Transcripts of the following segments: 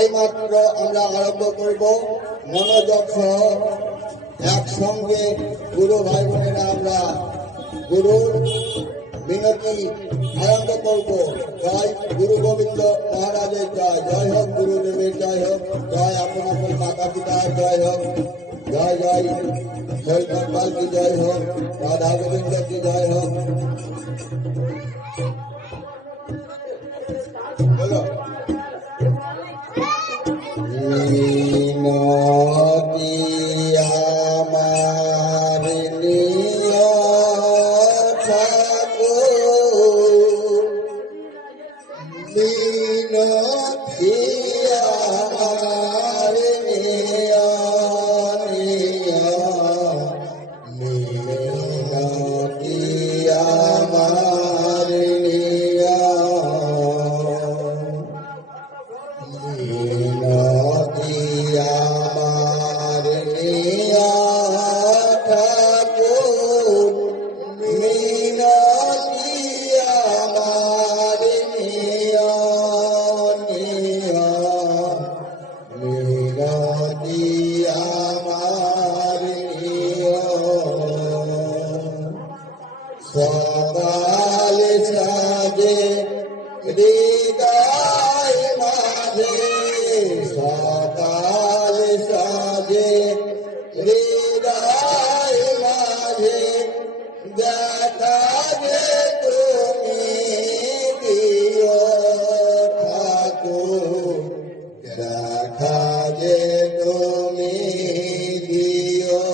এইমাত্র আমরা আরম্ভ করব মনোযোগ সহ একসঙ্গে গুরু ভাই বোনেরা আমরা গুরুর মিনতি আরম্ভ করব। জয় গুরু গোবিন্দ মহারাজের জয়, জয় হোক গুরুদেবের জয় হোক, জয় আপন আপন মাতা পিতার জয় হোক, জয় জয় হরিপাল কি জয় হোক, রাধা গোবিন্দ কি জয় হোক। বলো সকাল সাজে হৃদয় মাঝে, সকাল সাজে হৃদয় মাঝে, দেখা যে তুমি দিও ঠাকুর, দেখা যে তুমি দিও।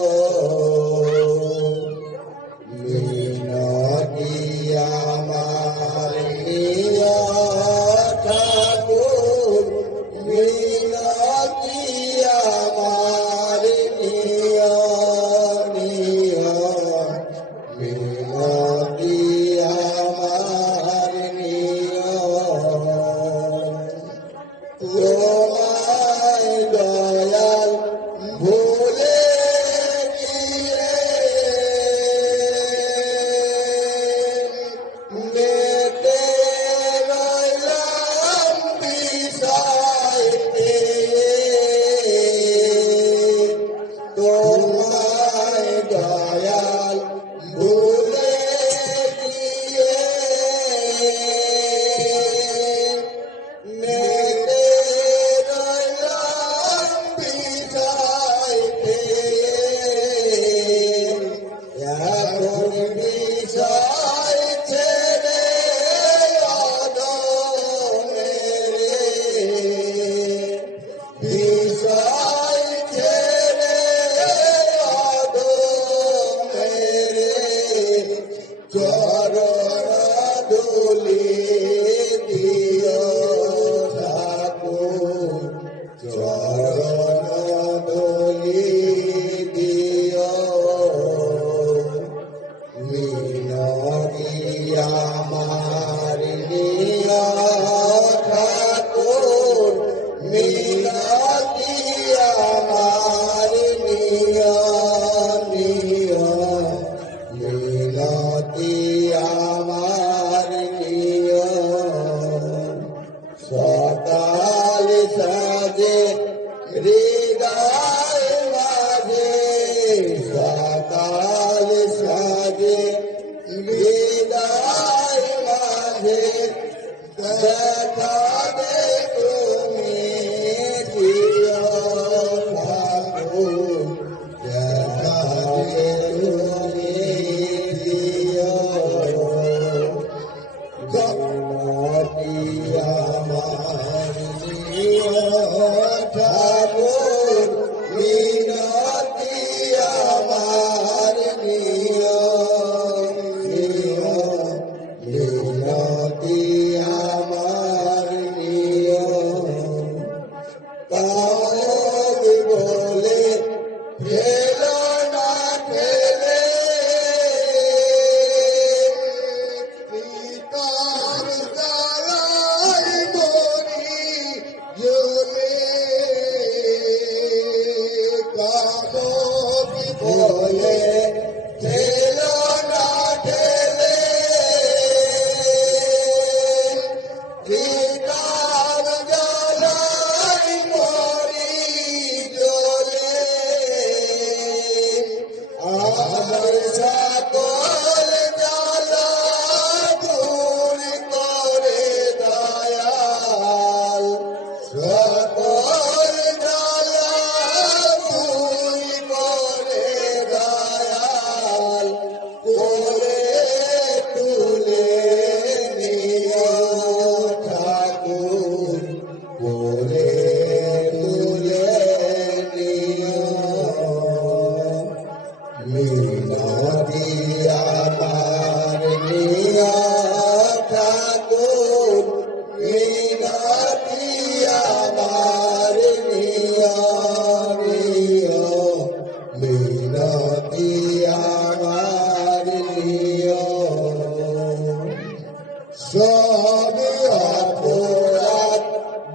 সকাল সাজে হৃদয় মাঝে, সকাল সাজে হৃদয় মাঝে, দেখা দে তুমি দিও ঠাকুর, দেখা দে তুমি দিও। ঠাকুর মিনতি আমার নিও, মিনতি আমার নিও। কামদ বলে ফেলো না ফেলে, পিতার জ্বালায় মরি জ্বলে, সকল জ্বালা তুই করে দয়াল কোলে তুলে নিও ঠাকুর কোলে তুলে নিও মিনতি আমার নিও ঠাকুর মিনতি আমার নিও নিও মিনতি আমার নিও সব অপরাধ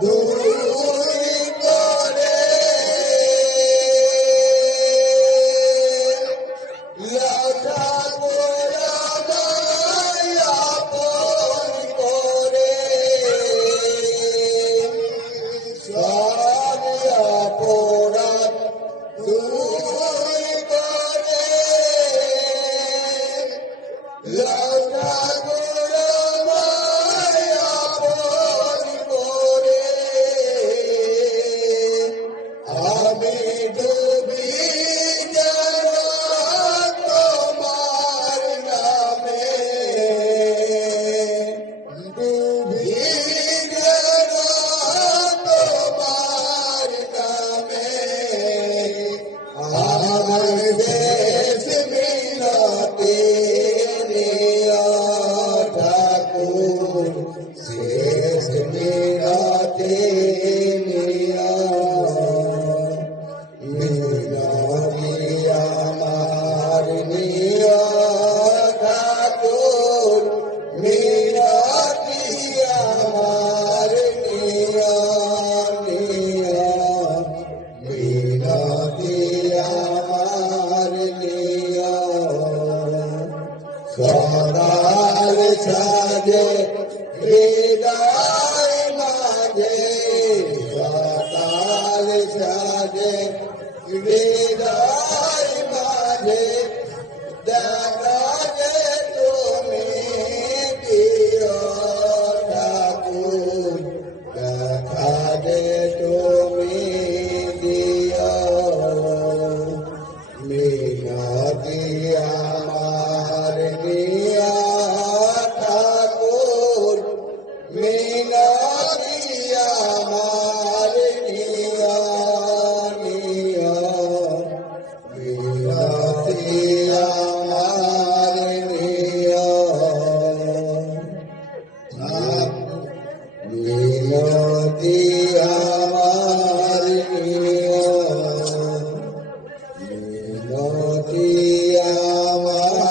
দূর করে লতা গোরা মায়া আপন করে সব অপরাধ দূর করে লতা গোরা মায়া আপন করে আমি ডুবি যেন তোমার নামে ডুবি যেন তোমার নামে আমার দেশ মিনতি নিও ঠাকুর শেষ মিনতি নিও মিনতি আমার নিও ঠাকুর মিনতি আমার নিও নিও মিনতি আমার নিও সকাল সাজে হৃদয় মাঝে সকাল সাজে হৃদয় মাঝে দেখা যে তুমি দিও ঠাকুর দেখা যে তুমি দিও মিনতি আমার নিও ঠাকুর মিনতি আমার নিও নিও মিনতি আমার নিও মিনতি আমার নিও মিনতি আমার